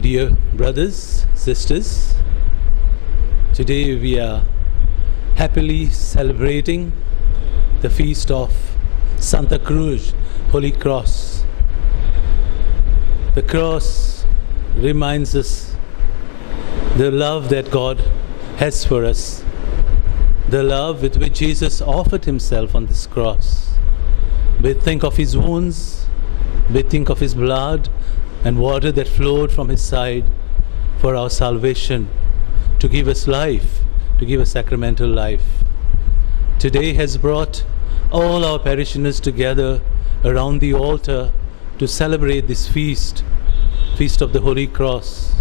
My dear brothers, sisters, today we are happily celebrating the feast of Santacruz, Holy Cross. The cross reminds us the love that God has for us, the love with which Jesus offered himself on this cross. We think of his wounds, we think of his blood and water that flowed from his side for our salvation, to give us life, to give us sacramental life. Today has brought all our parishioners together around the altar to celebrate this feast of the Holy Cross.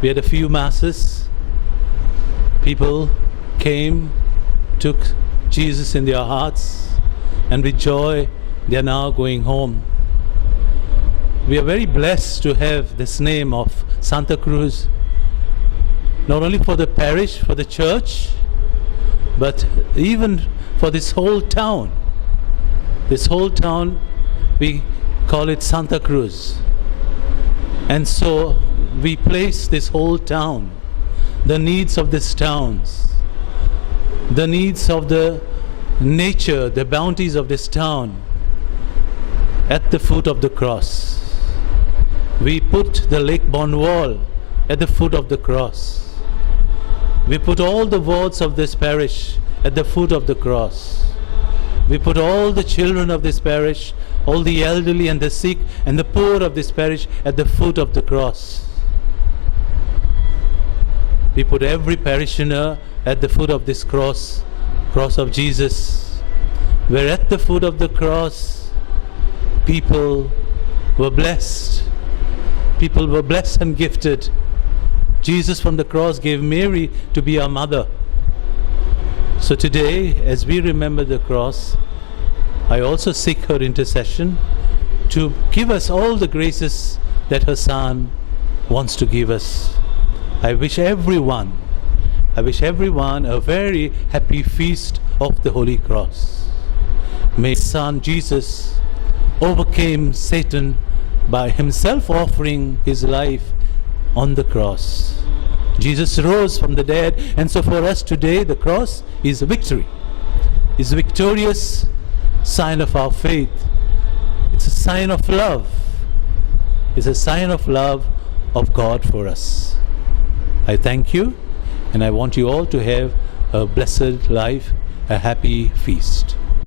We had a few masses. People came, took Jesus in their hearts, and with joy they are now going home. We are very blessed to have this name of Santacruz, not only for the parish, for the church, but even for this whole town. This whole town, we call it Santacruz. And so we place this whole town, the needs of this town, the needs of the nature, the bounties of this town, at the foot of the cross. We put the Lake Bonwall at the foot of the cross. We put all the wards of this parish at the foot of the cross. We put all the children of this parish, all the elderly and the sick and the poor of this parish at the foot of the cross. We put every parishioner at the foot of this cross of Jesus, where at the foot of the cross people were blessed. People were blessed and gifted. Jesus from the cross gave Mary to be our mother. So today, as we remember the cross, I also seek her intercession to give us all the graces that her Son wants to give us. I wish everyone a very happy feast of the Holy Cross. May Son Jesus overcame Satan by himself offering his life on the cross. Jesus rose from the dead, and so for us today the cross is a victory. It's a victorious sign of our faith. It's a sign of love. It's a sign of love of God for us. I thank you, and I want you all to have a blessed life, a happy feast.